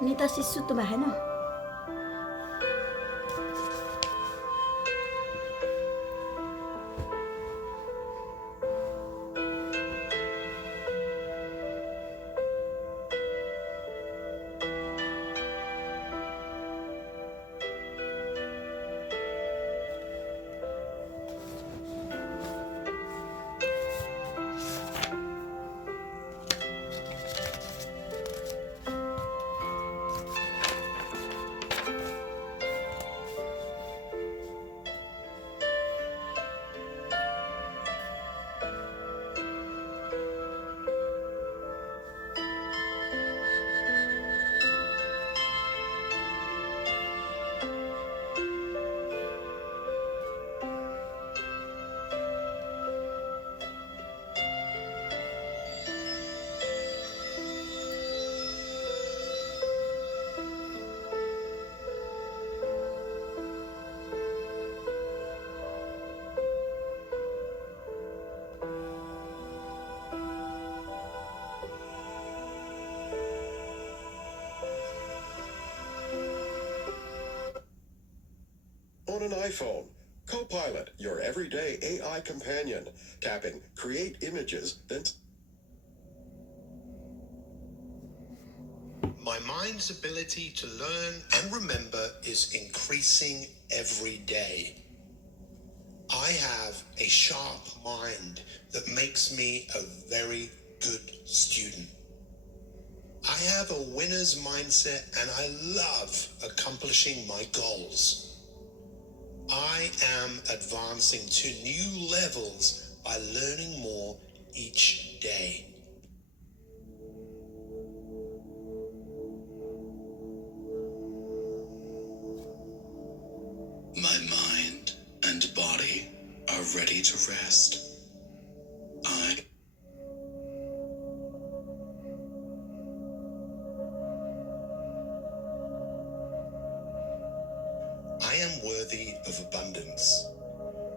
Nita sisu tu bah no. On an iPhone, Copilot, your everyday AI companion. Tapping Create Images, then... My mind's ability to learn and remember is increasing every day. I have a sharp mind that makes me a very good student. I have a winner's mindset and I love accomplishing my goals. I am advancing to new levels by learning more each day. My mind and body are ready to rest. I am worthy of abundance.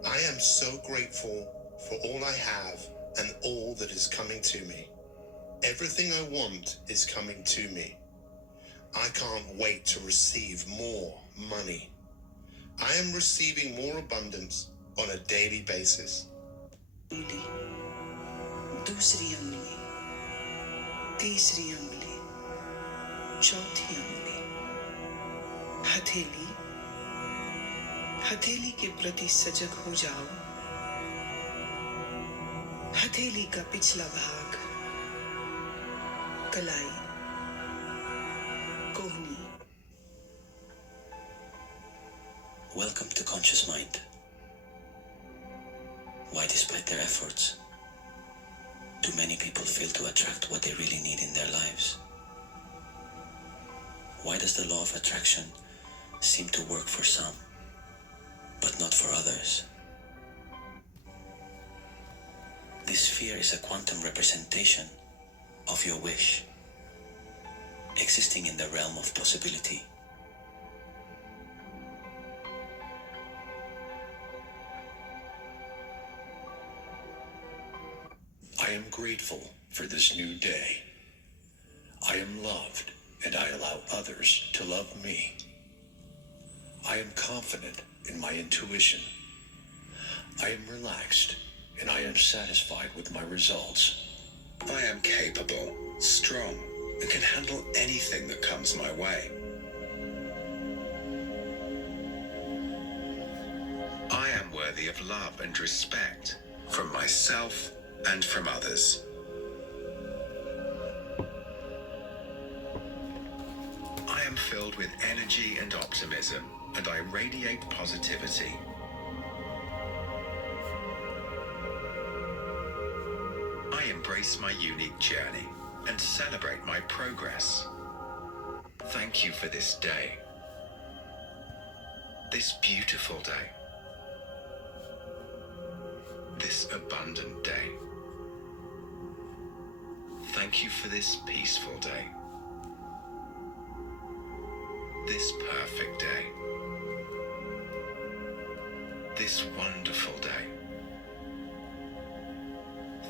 I am so grateful for all I have and all that is coming to me. Everything I want is coming to me. I can't wait to receive more money. I am receiving more abundance on a daily basis. दूसरी उंगली, तीसरी उंगली, चौथी उंगली, हथेली, हथेली के प्रति सजग हो जाओ। हथेली का पिछला भाग, कलाई, कोहनी। Welcome to Conscious Mind. Why, despite their efforts, do many people fail to attract what they really need in their lives? Why does the law of attraction seem to work for some, but not for others? This sphere is a quantum representation of your wish, existing in the realm of possibility. I am grateful for this new day. I am loved, and I allow others to love me. I am confident in my intuition. I am relaxed, and I am satisfied with my results. I am capable, strong, and can handle anything that comes my way. I am worthy of love and respect from myself and from others. I am filled with energy and optimism, and I radiate positivity. I embrace my unique journey and celebrate my progress. Thank you for this day, this beautiful day, this abundant day. Thank you for this peaceful day, this perfect day, this wonderful day.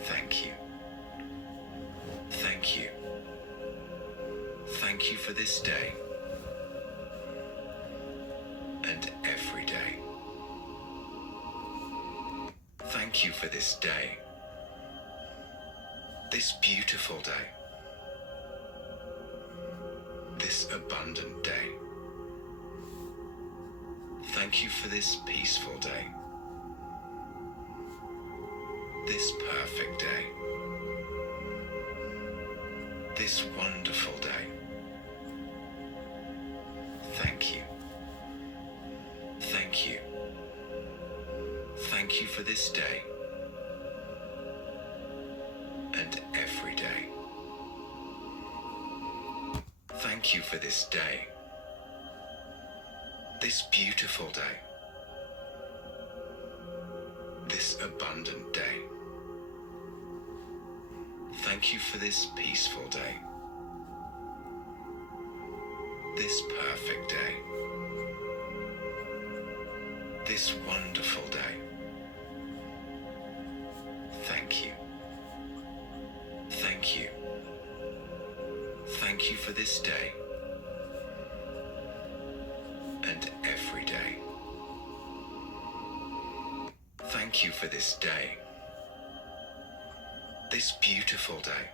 Thank you. Thank you. Thank Thank you for this day and every day. Thank you for this day, this beautiful day, this abundant day. Thank you for this peaceful day, this perfect day, this wonderful day. Thank you. Thank you. Thank you for this day and every day. Thank you for this day, this beautiful day, this abundant day. Thank you for this peaceful day, this perfect day, this wonderful day. Thank you. Thank you. Thank you for this day and every day. Thank you for this day, this beautiful day,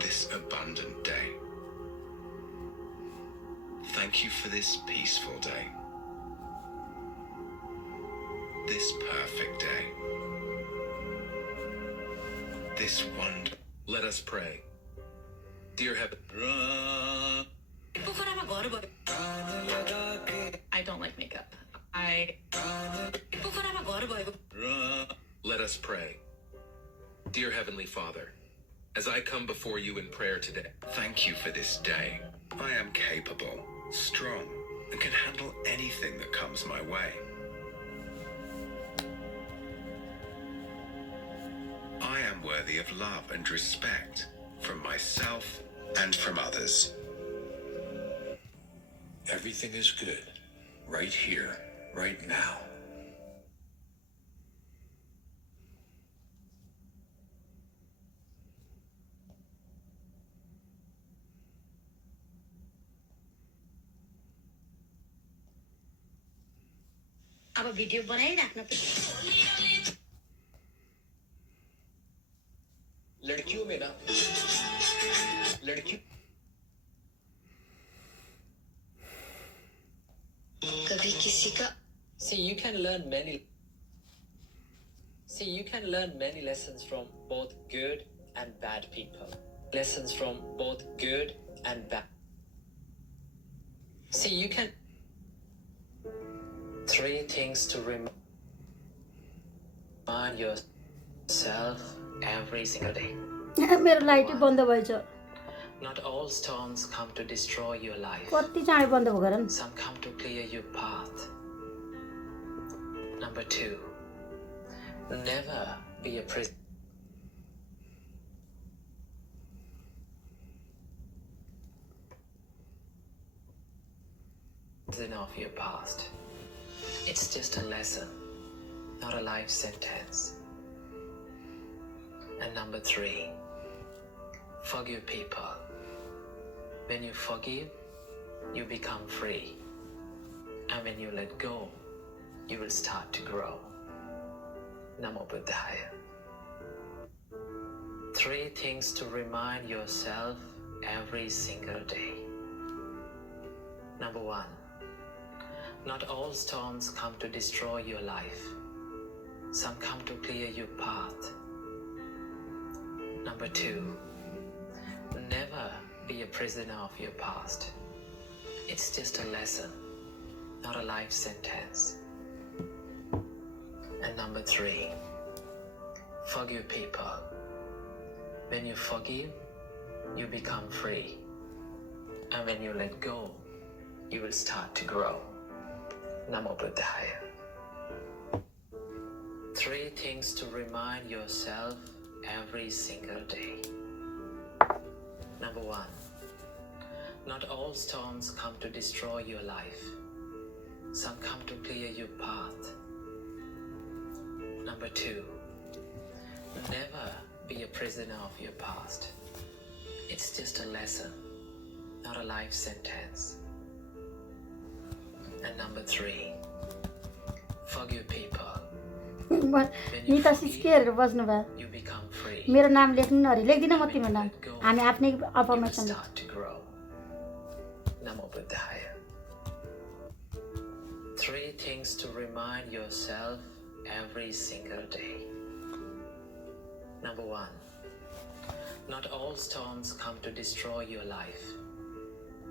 this abundant day. Thank you for this peaceful day, this perfect day, this wonder. Let us pray. Dear Heaven. I don't like makeup. Let us pray. Dear Heavenly Father, as I come before you in prayer today, thank you for this day. I am capable, strong, and can handle anything that comes my way. I am worthy of love and respect from myself and from others. Everything is good, right here, right now. अब video बनाइराख्न लड़कियों में ना लड़की कभी किसी का see you can learn many lessons from both good and bad people. Lessons from both good and bad. See you can 3 things to remind yourself every single day. मेरो light बन्द भएछ Not all storms come to destroy your life. कति चाँडै बन्द भयो गरन Some come to clear your path. Number 2, never be a prisoner of your past. It's just a lesson, not a life sentence. And number 3, forgive people. When you forgive, you become free. And when you let go, you will start to grow. Namo Buddhaya. 3 things to remind yourself every single day. Number 1, not all storms come to destroy your life. Some come to clear your path. Number 2, never be a prisoner of your past. It's just a lesson, not a life sentence. And number 3, forgive people. When you forgive, you become free. And when you let go, you will start to grow. Namo Buddhaya. 3 things to remind yourself every single day. Number 1, not all storms come to destroy your life. Some come to clear your path. Number 2, never be a prisoner of your past. It's just a lesson, not a life sentence. And number 3, forgive people. निता सिस्के हेरेर बस्नु भयो You become free. मेरो नाम लेख्नु न अरे लेख्दिन म तिम्रो नाम Let go. हामी आफ्नै You will affirmation start to grow. Namo Buddhaya. 3 things to remind yourself every single day. Number 1. Not all storms come to destroy your life.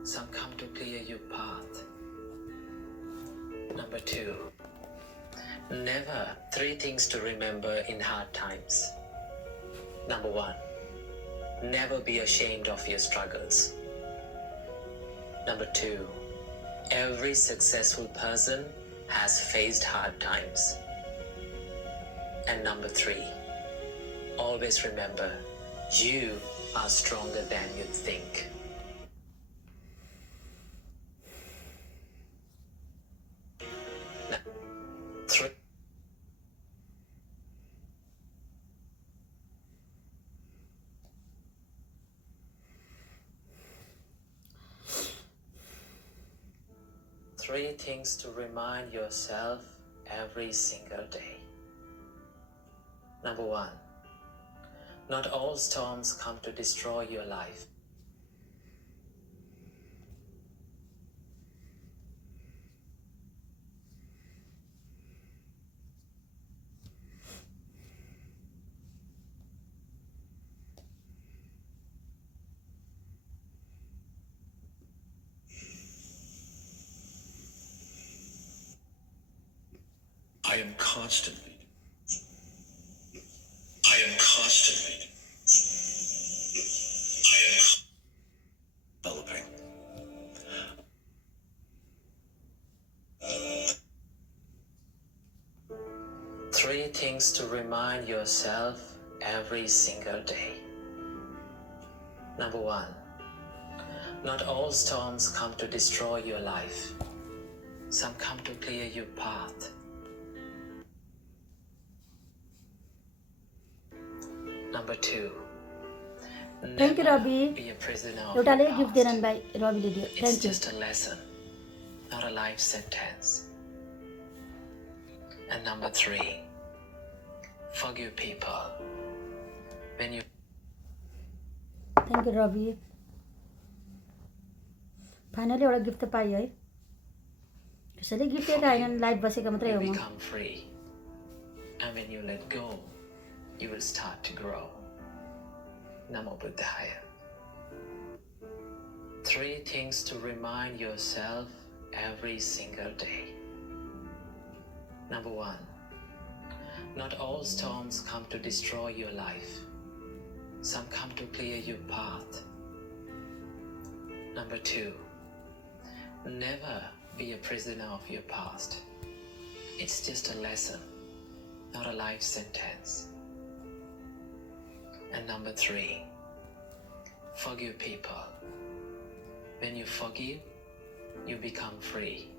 Some come to clear your path. Number 2. Never 3 things to remember in hard times. Number 1. Never be ashamed of your struggles. Number 2. Every successful person has faced hard times. And number 3. Always remember, you are stronger than you think. Three. Three things to remind yourself every single day. Number 1. Not all storms come to destroy your life. I am constantly developing. Three things to remind yourself every single day. Number 1. Not all storms come to destroy your life. Some come to clear your path. Number 2. Thank you, Never Robbie. be a prisoner of एउटाले your gift past. दिएनन् भाइ रविले दियो It's thank you just a lesson, not a life sentence. And number 3. Forgive people. When you thank you Ravi finally एउटा gift त पाएँ है कसैले gift दिएका होइनन् लाइभ बसेको मात्रै you हो म become free. And when you let go, you will start to grow. Namo Buddhaya. 3 things to remind yourself every single day. Number 1. Not all storms come to destroy your life. Some come to clear your path. Number 2. Never be a prisoner of your past. It's just a lesson, not a life sentence. And number 3. Forgive people. When you forgive, you become free.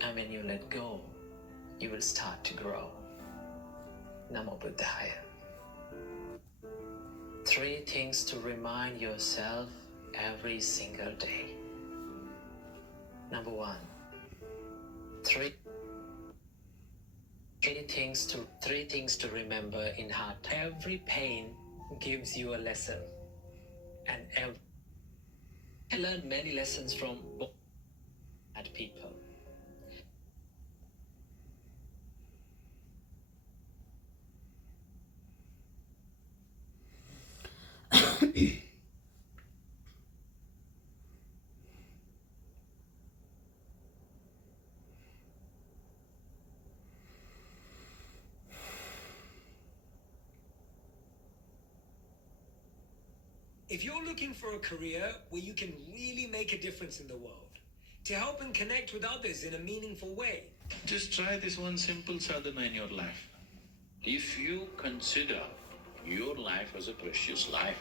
And when you let go, you will start to grow. Namo Buddhaya. 3 things to remind yourself every single day. Number 1. 3 things to remember in hard times. Every pain gives you a lesson. And I learned many lessons from bad people. If you're looking for a career where you can really make a difference in the world, to help and connect with others in a meaningful way, just try this one simple sadhana in your life. If you consider your life as a precious life,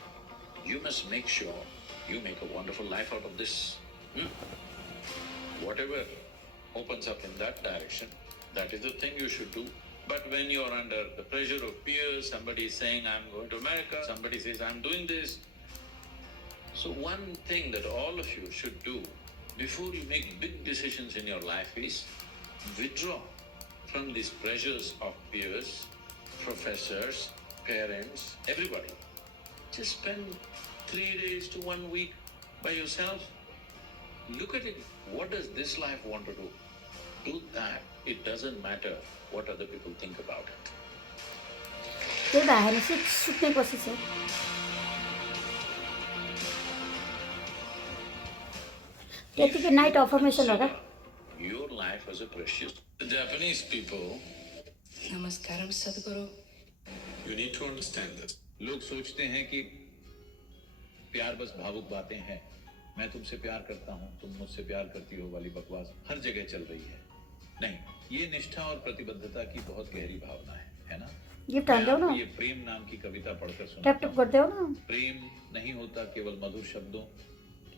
you must make sure you make a wonderful life out of this. Whatever opens up in that direction, that is the thing you should do. But when you are under the pressure of peers, somebody is saying, I'm going to America, somebody says, I'm doing this, So one thing that all of you should do before you make big decisions in your life is withdraw from these pressures of peers, professors, parents, everybody. Just spend 3 days to 1 week by yourself. Look at it. What does this life want to do? Do that. It doesn't matter what other people think about it. त्यही भएर चाहिँ सुत्ने कोसिस है त्यतिकै night affirmation हो र Your life as a precious. The Japanese people. Namaskaram Sadhguru. You need to understand this. लोग सोचते हैं कि प्यार बस भावुक बातें हैं, मैं तुमसे प्यार करता हूँ, तुम मुझसे प्यार करती हो वाली बकवास हर जगह चल रही है। नहीं, ये निष्ठा और प्रतिबद्धता की बहुत गहरी भावना है ना? गिफ्ट हाल्देऊ न ये प्रेम नाम की कविता पढ़कर सुना। ट्याप ट्याप गर्देऊ न प्रेम नहीं होता केवल मधुर शब्दों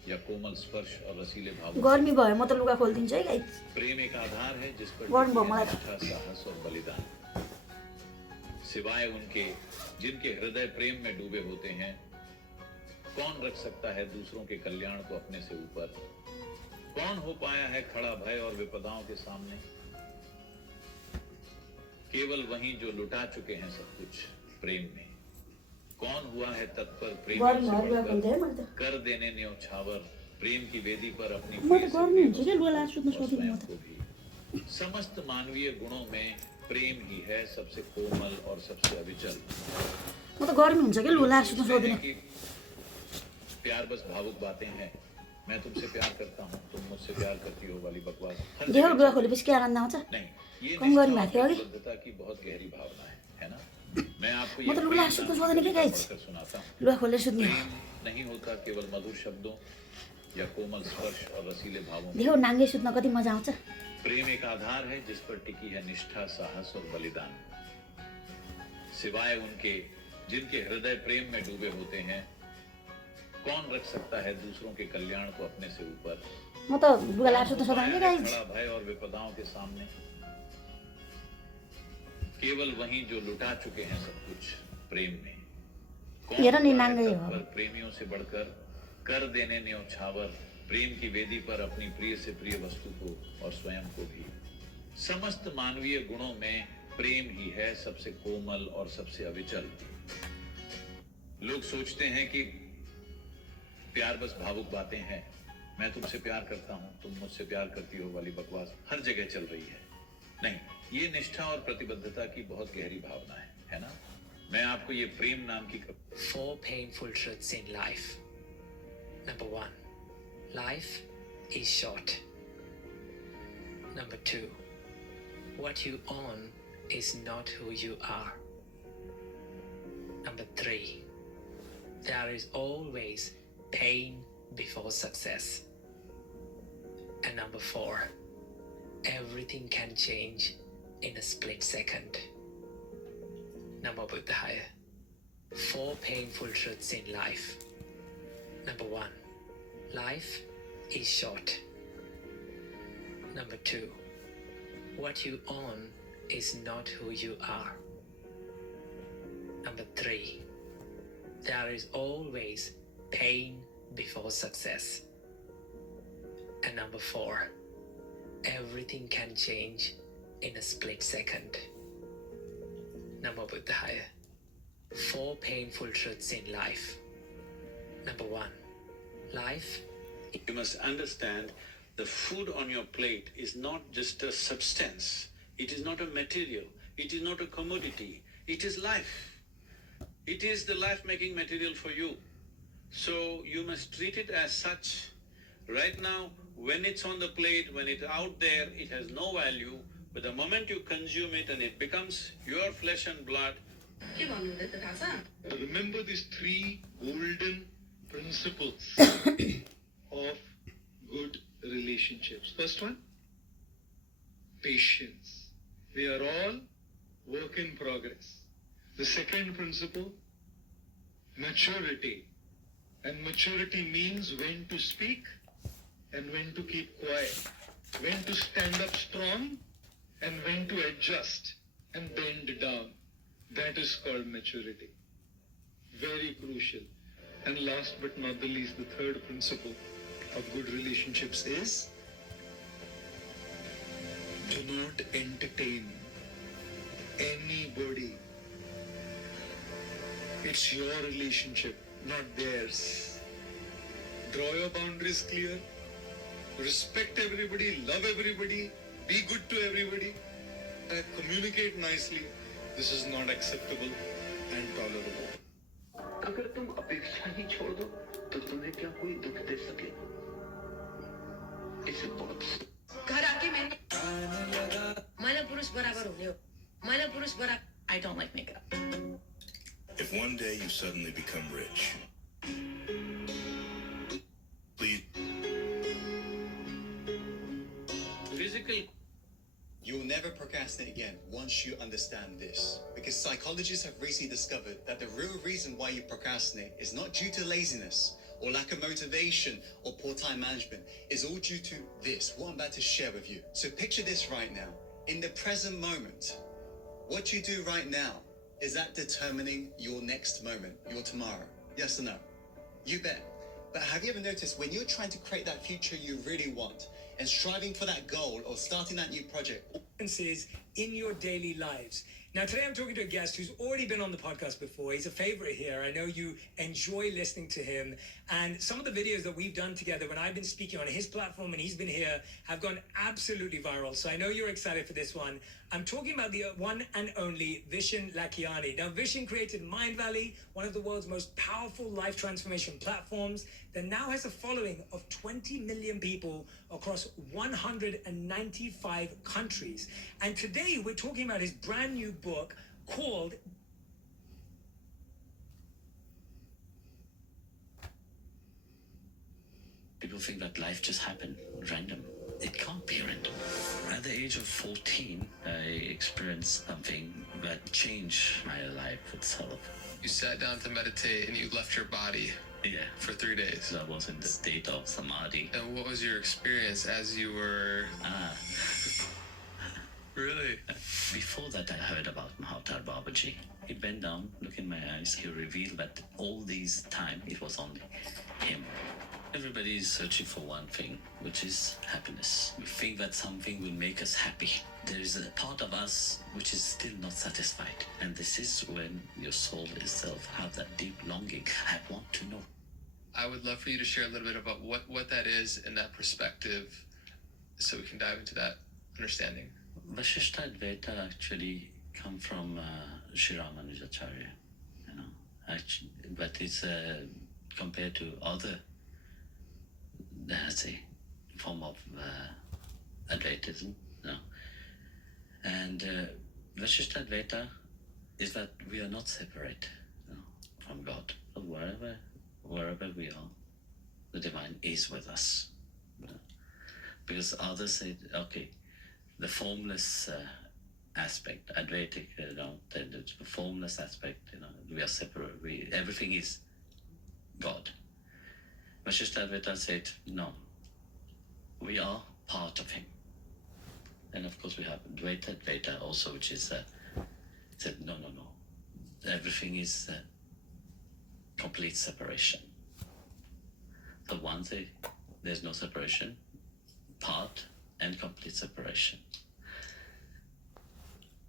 या कोमल स्पर्श और रसीले भावों। गर्मी भयो म त लुगा खोल्दिन्छु है गाइस। प्रेम एक आधार है जिस पर गर्मी भयो मलाई साहस और बलिदान। सिवाय उनके जिनके हृदय प्रेम में डूबे होते हैं, कौन रख सकता है दूसरों के कल्याण को अपने से ऊपर? कौन हो पाया है खड़ा भय और विपदाओं के सामने? केवल वही जो लुटा चुके हैं सब कुछ प्रेम में। कौन हुआ है तत्पर प्रेम से कर देने न्यौछावर प्रेम की वेदी पर अपनी स्वयं को भी। समस्त मानवीय गुणों में प्रेम ही है सबसे कोमल और सबसे अविचल। म त गर्मी हुन्छ के लुगा सुत्न सक्दिन प्यार बस भावुक बातें हैं, मैं तुमसे प्यार करता हूँ, तुम मुझसे प्यार करती हो वाली बकवास देखो लुगा खोलेपछि के आनन्द आउँछ नहीं। ये कम गर्मी भएको थियो प्रतिबद्धता की बहुत गहरी भावना है ना? मैं आपको म त लुगा सुत्न सक्दिन के गाइस सुनाता हूँ। लुगा खोलेर सुत्ने प्रेम नहीं होता केवल मधुर शब्दों या कोमल स्पर्श और रसीले भावों। देखो नाङ्गे सुत्न कति मजा आउँछ। प्रेम एक आधार है जिस पर टिकी है निष्ठा, साहस और बलिदान। सिवाय उनके जिनके हृदय प्रेम में डूबे होते हैं, कौन रख सकता है दूसरों के कल्याण को अपने से ऊपर? म त लुगा लाएर सुत्न सक्दिन के गाइस खड़ा भय और विपदाओं के सामने। केवल वही जो लुटा चुके हैं सब कुछ प्रेम में। हेर नि नाङ्गै हो पर प्रेमियों से बढ़कर कर देने न्यौछावर प्रेम की वेदी पर अपनी प्रिय से प्रिय वस्तु को और स्वयं को भी। समस्त मानवीय गुणों में प्रेम ही है सबसे कोमल और सबसे अविचल। लोग सोचते हैं कि प्यार बस भावुक बातें हैं, मैं तुमसे प्यार करता हूँ, तुम मुझसे प्यार करती हो वाली बकवास हर जगह चल रही है। नहीं, ये निष्ठा और प्रतिबद्धता की बहुत गहरी भावना है ना? मैं आपको ये प्रेम नाम की 4 painful truths in life. Number 1, life is short. Number 2, what you own is not who you are. Number 3, there is always pain before success. And number 4, everything can change in a split second. Namo Buddhaya. 4 painful truths in life. Number 1, life is short. Number 2, what you own is not who you are. Number 3, there is always pain before success. And number 4, everything can change in a split second. Namo Buddhaya. 4 painful truths in life. Number 1, life. You must understand the food on your plate is not just a substance. It is not a material. It is not a commodity. It is life. It is the life-making material for you. So you must treat it as such. Right now, when it's on the plate, when it's out there, it has no value. But the moment you consume it and it becomes your flesh and blood. Remember these 3 golden principles of good relationships. First one, patience. We are all work in progress. The second principle, maturity. And maturity means when to speak and when to keep quiet, when to stand up strong and when to adjust and bend down. That is called maturity. Very crucial. And last but not the least, the third principle of good relationships is do not entertain anybody. It's your relationship, not theirs. Draw your boundaries clear. Respect everybody, love everybody, be good to everybody, communicate nicely. This is not acceptable and tolerable. अगर तुम अपेक्षा ही छोड़ दो तो तुम्हें क्या कोई दुख दे सके? इसे बहुत घर आके मैंने पुरुष बराबर हो गया मैंने पुरुष बराबर I don't like makeup. If one day you suddenly become rich, please. physical. You'll never procrastinate again once you understand this. Because psychologists have recently discovered that the real reason why you procrastinate is not due to laziness or lack of motivation or poor time management. It's all due to this, what I'm about to share with you. So picture this right now. In the present moment, what you do right now, is that determining your next moment, your tomorrow? Yes or no? You bet. But have you ever noticed when you're trying to create that future you really want and striving for that goal or starting that new project? Differences in your daily lives. Now, today I'm talking to a guest who's already been on the podcast before. He's a favorite here. I know you enjoy listening to him. And some of the videos that we've done together when I've been speaking on his platform and he's been here have gone absolutely viral. So I know you're excited for this one. I'm talking about the one and only Vishen Lakhiani. Now, Vishen created Mind Valley, one of the world's most powerful life transformation platforms that now has a following of 20 million people across 195 countries. And today we're talking about his brand new book called People think that life just happened random. It can't be random. At the age of 14, I experienced something that changed my life itself. You sat down to meditate and you left your body. Yeah. For 3 days. I was in the state of samadhi. And what was your experience as you were... Really? Before that, I heard about Mahatma Babaji. He bent down, looked in my eyes. He revealed that all these time, it was only him. Everybody is searching for one thing, which is happiness. We think that something will make us happy. There is a part of us which is still not satisfied. And this is when your soul itself have that deep longing. I want to know. I would love for you to share a little bit about what that is and that perspective so we can dive into that understanding. Vashishta Advaita actually come from Sri Ramanujacharya, you know. Actually, but it's compared to other, let's say, form of Advaitism, no. And Vashishta Advaita is that we are not separate, you know, from God. So wherever we are, the divine is with us. You know? Because others say, okay, the formless aspect, Advaitic, you know, the formless aspect, you know, we are separate. Everything is God. Vashishta Advaita said, no, we are part of him. And of course we have Advaita also, which is said, no. Everything is complete separation. So one say there's no separation, part and complete separation.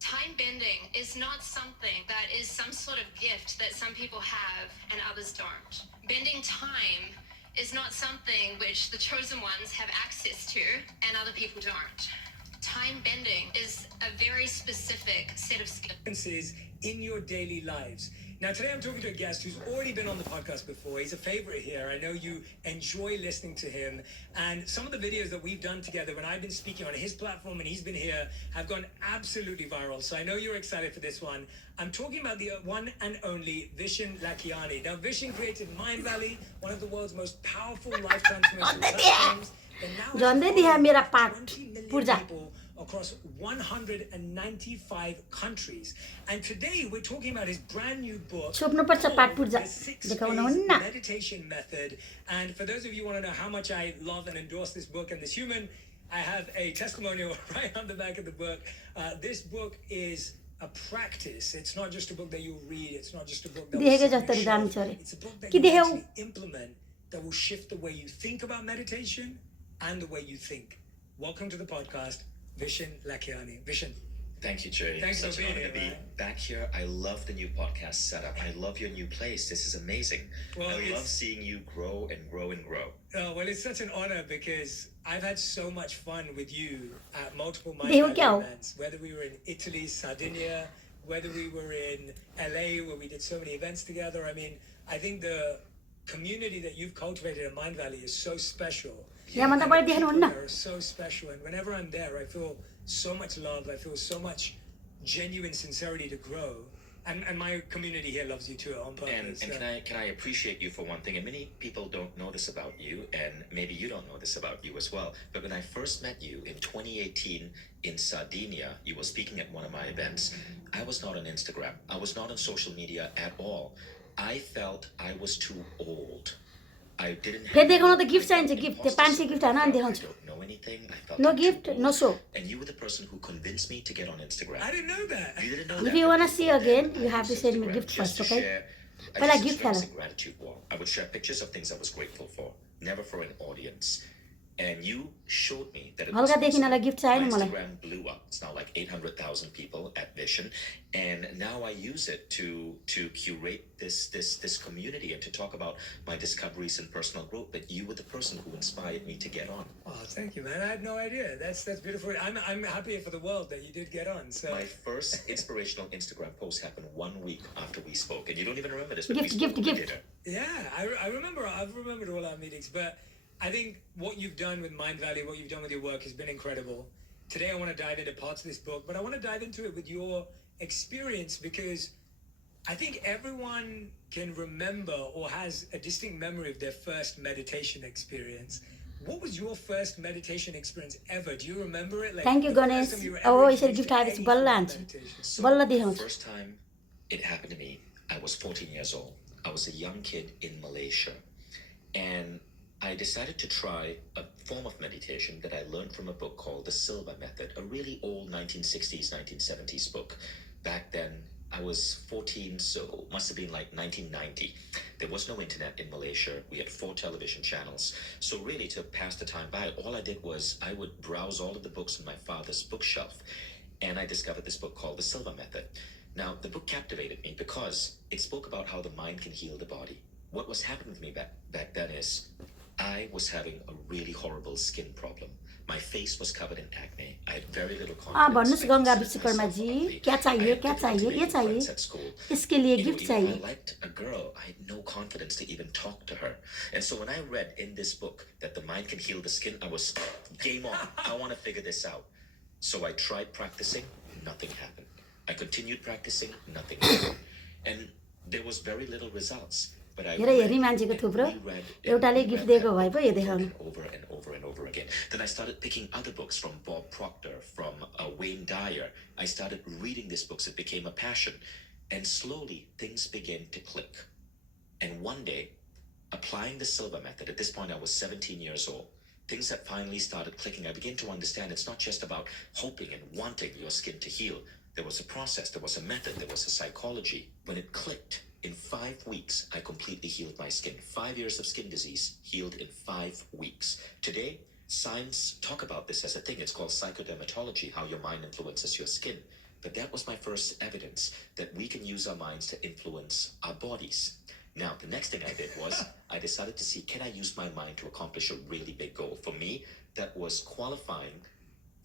Time bending is not something that is some sort of gift that some people have and others don't. Bending time is not something which the chosen ones have access to and other people don't. Time bending is a very specific set of skills. Differences in your daily lives. Now, today I'm talking to a guest who's already been on the podcast before. He's a favorite here. I know you enjoy listening to him. And some of the videos that we've done together when I've been speaking on his platform and he's been here have gone absolutely viral. So I know you're excited for this one. I'm talking about the one and only Vishen Lakhiani. Now, Vishen created Mind Valley, one of the world's most powerful life transformation platforms. John दे दिया मेरा part पुर्जा across 195 countries. And today we're talking about his brand new book, The 6 meditation method. And for those of you who want to know how much I love and endorse this book and this human, I have a testimonial right on the back of the book. This book is a practice. It's not just a book that you read. It's not just a book that will देखेको sit on your जस्तरी जानु shelf. छ अरे It's a book that कि you देख्यौ actually implement that will shift the way you think about meditation and the way you think. Welcome to the podcast, Vishen Lakhiani. Vishen. Thank you, Jay. Thanks Such for an being honor to here, be man. back here. I love the new podcast setup. I love your new place. This is amazing. Well, I love it's- seeing you grow and grow and grow. Oh, well, it's such an honor because I've had so much fun with you at multiple देखो Mind क्या हो? Valley events, whether we were in Italy, Sardinia, whether we were in LA where we did so many events together. I mean, I think the community that you've cultivated in Mind Valley is so special. यहाँ भन्दा And बढी the people देख्नुहुन्न there are so special. And whenever I'm there, I feel so much love. I feel so much genuine sincerity to grow. And my community here loves you too on purpose. And can I appreciate you for one thing? And many people don't know this about you, and maybe you don't know this about you as well. But when I first met you in 2018 in Sardinia, you were speaking at one of my events. I was not on Instagram. I was not on social media at all. I felt I was too old. I didn't फेरि have देखाउन त gift चाहिन्छ gift त्यो 500 gift हान अनि देखाउँछु don't know anything. I felt no I'm too gift old. No so And you were the person who convinced me to get on Instagram. I didn't know that. You didn't know If that. you but wanna you see told me again, to you have to use send me Instagram gift just first, to okay? share- I पहिला used to gift share hall this gratitude wall. I would share pictures of things I was grateful for, never for an audience. And you showed me that it was हल्का देखिनलाई possible. Gift चाहियो My नि मलाई Instagram blew up. It's now like 800,000 people at Vishen, and now I use it to curate this community and to talk about my discoveries and personal growth. But you were the person who inspired me to get on. Oh, thank you, man. I had no idea. That's beautiful. I'm happy for the world that you did get on. So My first inspirational Instagram post happened 1 week after we spoke, and you don't even remember this, but Gift, we spoke gift, over gift. dinner. yeah, I've remembered all our meetings. But I think what you've done with Mind Valley, what you've done with your work has been incredible. Today I want to dive into parts of this book, but I want to dive into it with your experience because I think everyone can remember or has a distinct memory of their first meditation experience. What was your first meditation experience ever? Do you remember it? Like, thank you the first Ganesh time you were अब ever यसरी introduced gift to आएपछि any बल्ल form of हान्छु meditation? So बल्ल the देखाउँछु first time it happened to me, I was 14 years old. I was a young kid in Malaysia, and I decided to try a form of meditation that I learned from a book called The Silva Method, a really old 1960s, 1970s book. Back then, I was 14, so must have been like 1990. There was no internet in Malaysia. We had 4 television channels. So really, to pass the time by, all I did was I would browse all of the books in my father's bookshelf, and I discovered this book called The Silva Method. Now, the book captivated me because it spoke about how the mind can heal the body. What was happening to me back then is I was having a really horrible skin problem. My face was covered in acne. I had very little confidence. भन्नुहोस् I Ganga considered Vishwakarma myself ji ugly. क्या I चाहिए had क्या चाहिए difficulty ये making चाहिए friends at school. इसके लिए You know, gift even चाहिए if I liked a girl, I had no confidence to even talk to her. And so when I read in this book that the mind can heal the skin, I was game on. I want to figure this out. So I tried practicing, nothing happened. I continued practicing, nothing happened. And there was very little results. But I हेर हेरी read मान्छेको and थुप्रो reread and एउटाले reread gift that दिएको भए book पो यो देखाउनु over and over and over again. Then I started picking other books from Bob Proctor, from Wayne Dyer. I started reading these books. It became a passion. And slowly, things began to click. And one day, applying the Silva Method, at this point I was 17 years old, things that finally started clicking. I began to understand it's not just about hoping and wanting your skin to heal. There was a process, there was a method, there was a psychology. When it clicked, in 5 weeks, I completely healed my skin. 5 years of skin disease healed in 5 weeks. Today, science talk about this as a thing. It's called psychodermatology, how your mind influences your skin. But that was my first evidence that we can use our minds to influence our bodies. Now, the next thing I did was I decided to see, can I use my mind to accomplish a really big goal? For me, that was qualifying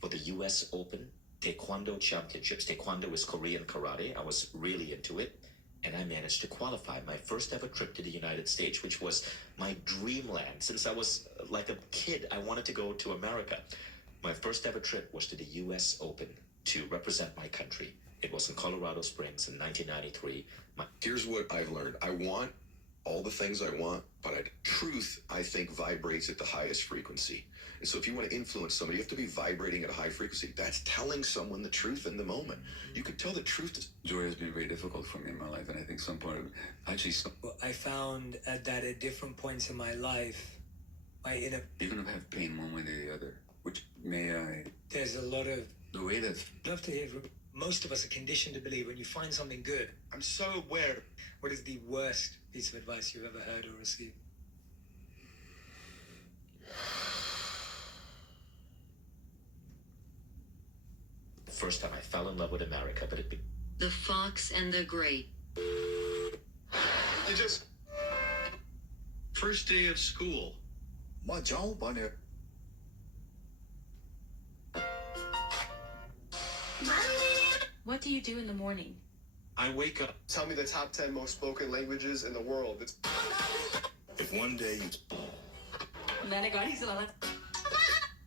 for the US Open Taekwondo Championships. Taekwondo is Korean karate. I was really into it. And I managed to qualify. My first ever trip to the United States, which was my dreamland. Since I was like a kid, I wanted to go to America. My first ever trip was to the US Open to represent my country. It was in Colorado Springs in 1993. Here's what I've learned. I want all the things I want, but truth, I think, vibrates at the highest frequency. And so if you want to influence somebody, you have to be vibrating at a high frequency. That's telling someone the truth in the moment. You could tell the truth. Joy has been very difficult for me in my life, and I think some part of it, actually, I found that at different points in my life, you're going to have pain one way or the other, which there's a lot of, the way that, I'd love to hear from most of us are conditioned to believe when you find something good. I'm so aware. What is the worst piece of advice you've ever heard or received? The first time I fell in love with America, but it The Fox and the Grape. You just... First day of school. What do you do in the morning? I wake up. Tell me the top 10 most spoken languages in the world. If one day you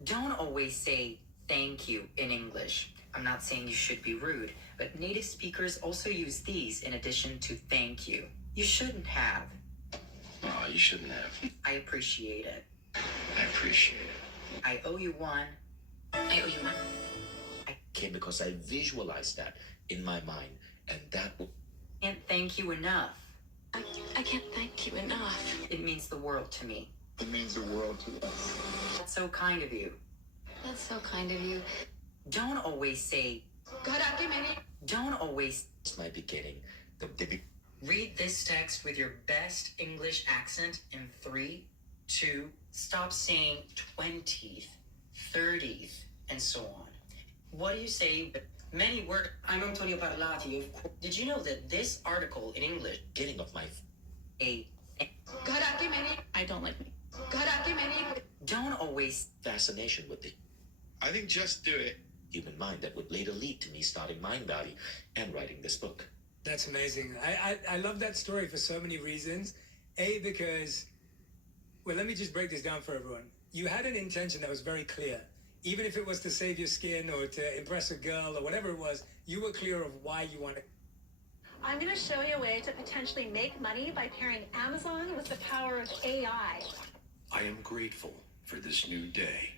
Don't always say thank you in English. I'm not saying you should be rude, but native speakers also use these in addition to thank you. You shouldn't have. Oh, you shouldn't have. I appreciate it. I appreciate it. I owe you one. I owe you one. came because I visualized that in my mind, and that Can't thank you enough. I can't thank you enough. It means the world to me. It means the world to us. That's so kind of you. That's so kind of you. Don't always say, don't always. It's my beginning. Read this text with your best English accent in 3, 2, stop saying 20th, 30th, and so on. What do you say? Many words. I'm Antonio Parlati. Of course. Did you know that this article in English, beginning of my I don't like me. Don't always fascination with the I think just do it. human mind that would later lead to me starting Mind Valley and writing this book. That's amazing. I love that story for so many reasons. A, because, well, let me just break this down for everyone. You had an intention that was very clear. Even if it was to save your skin or to impress a girl or whatever it was, you were clear of why you wanted. I'm going to show you a way to potentially make money by pairing Amazon with the power of AI. I am grateful for this new day.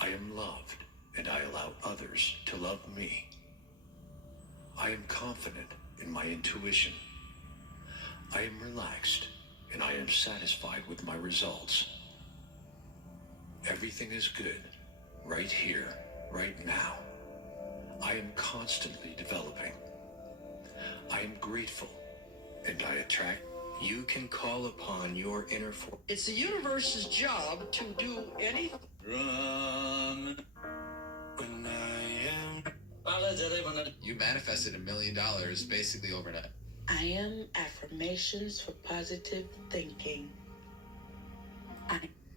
I am loved, and I allow others to love me. I am confident in my intuition. I am relaxed, and I am satisfied with my results. Everything is good, right here, right now. I am constantly developing. I am grateful, and I attract. You can call upon your inner force. It's the universe's job to do anything. Run when I am. You manifested $1 million basically overnight. I am affirmations for positive thinking.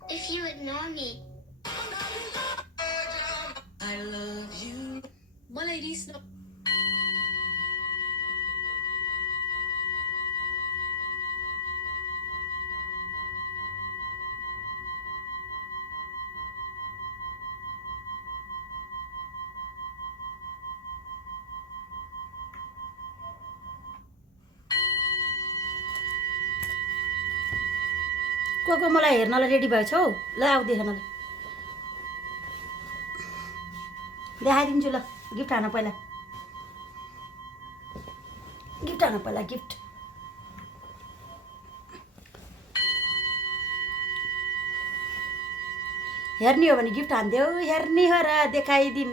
If you ignore me, I love you. Malay di snow. को मलाई हेर्नलाई ready भएछौ ल आऊ देखाउनलाई देखाइदिन्छु ल gift हान पहिला gift हेर्ने हो भने गिफ्ट हान्देऊ हेर्ने हो र देखाइदिम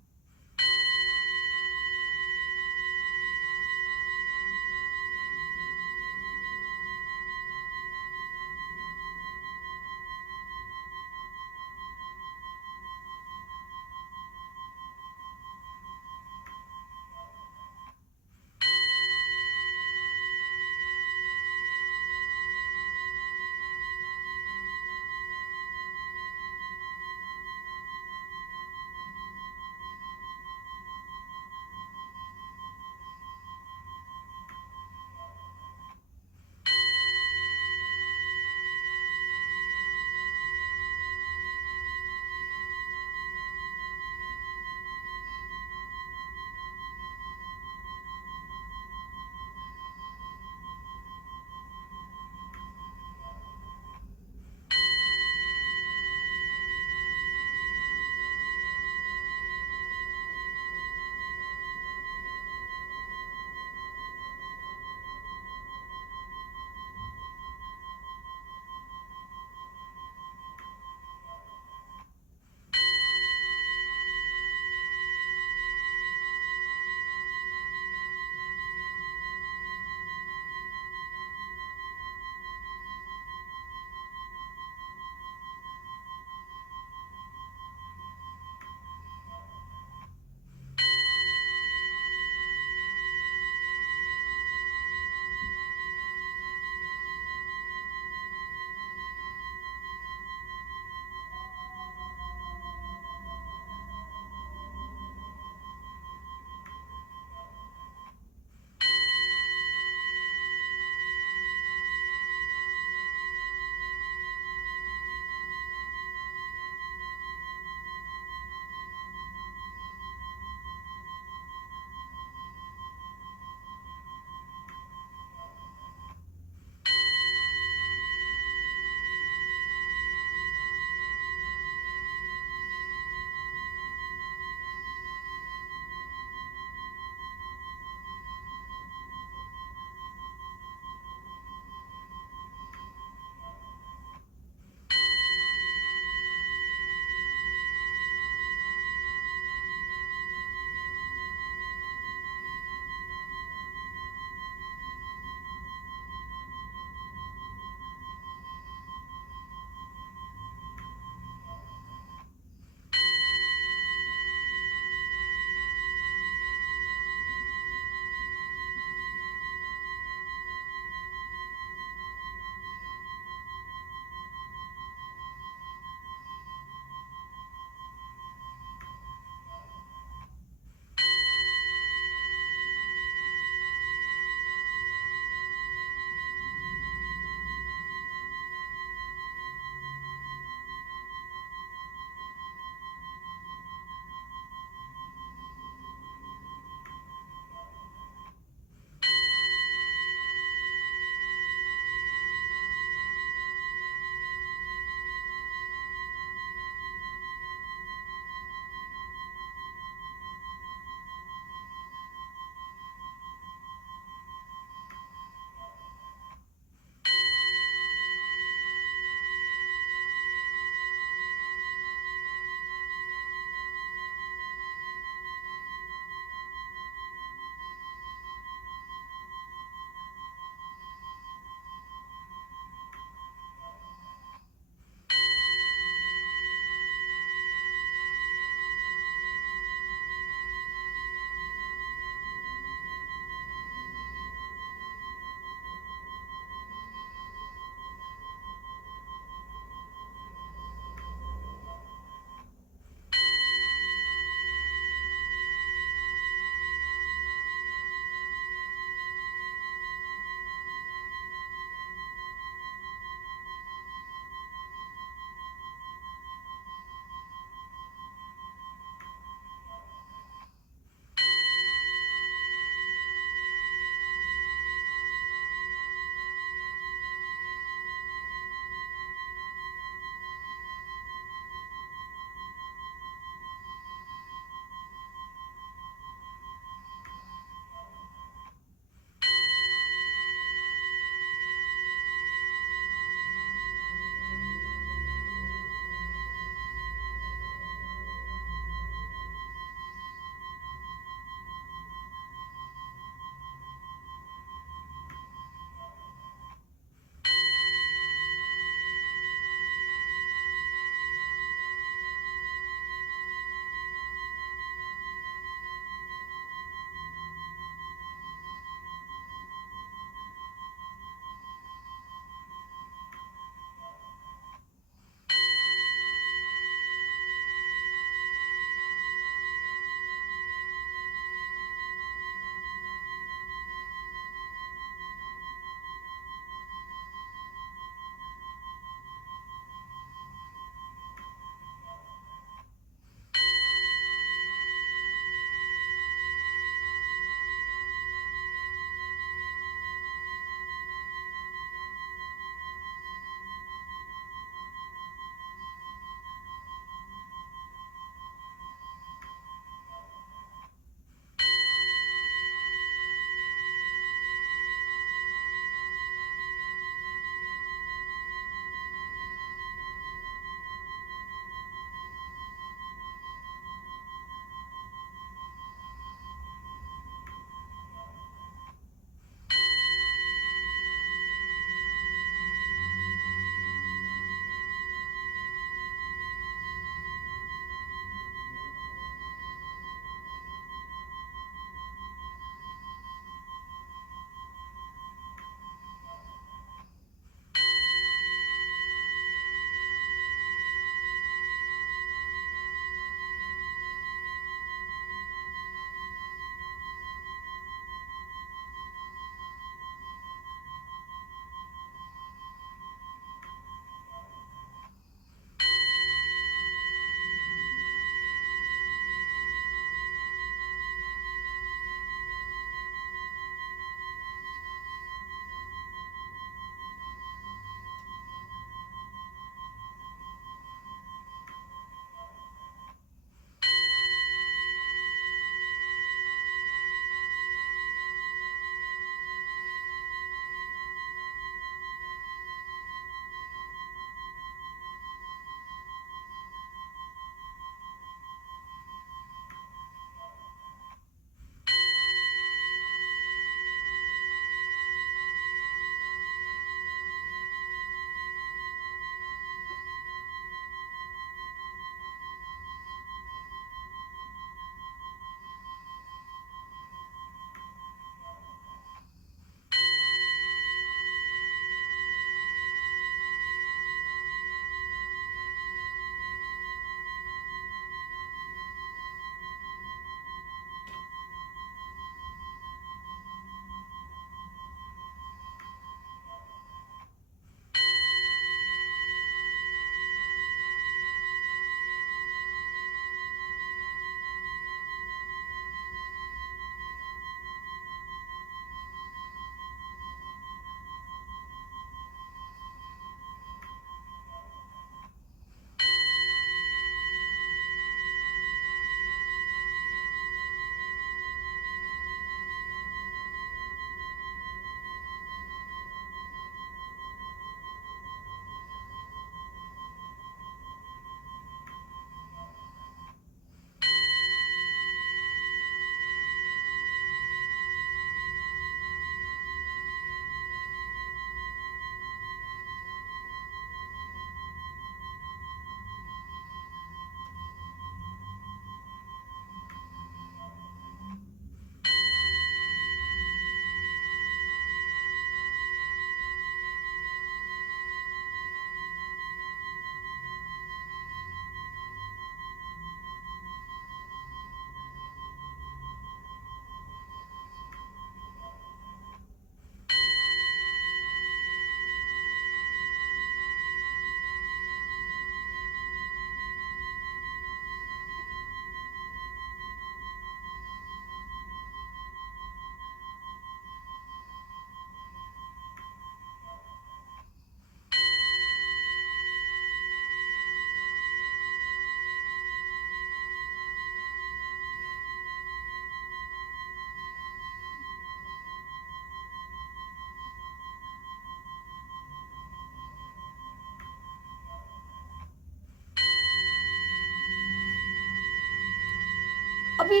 अबि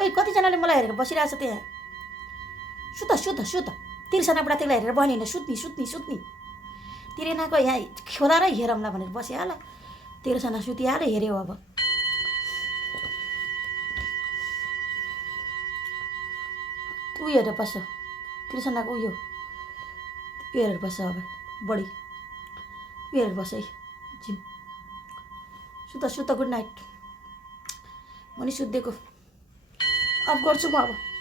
ओइ कतिजनाले मलाई हेरेर बसिरहेछ त्यहाँ सुत सुत सुत तिर्सना बुढाथीलाई हेरेर बहिनीले सुत्नी सुत्नी सुत्नी तिरेनाको यहाँ खोला र हेरौँला भनेर बसिहाल तिर्सना सुतिहाल्यो हेऱ्यो अब ऊ हेरेर बस्छ तिर्सनाको उयो हेरेर बस्छ अब बढी हेरेर बस्छ है जिम सुत सुत गुड नाइट म नि सुत्दिएको अफ गर्छु म अब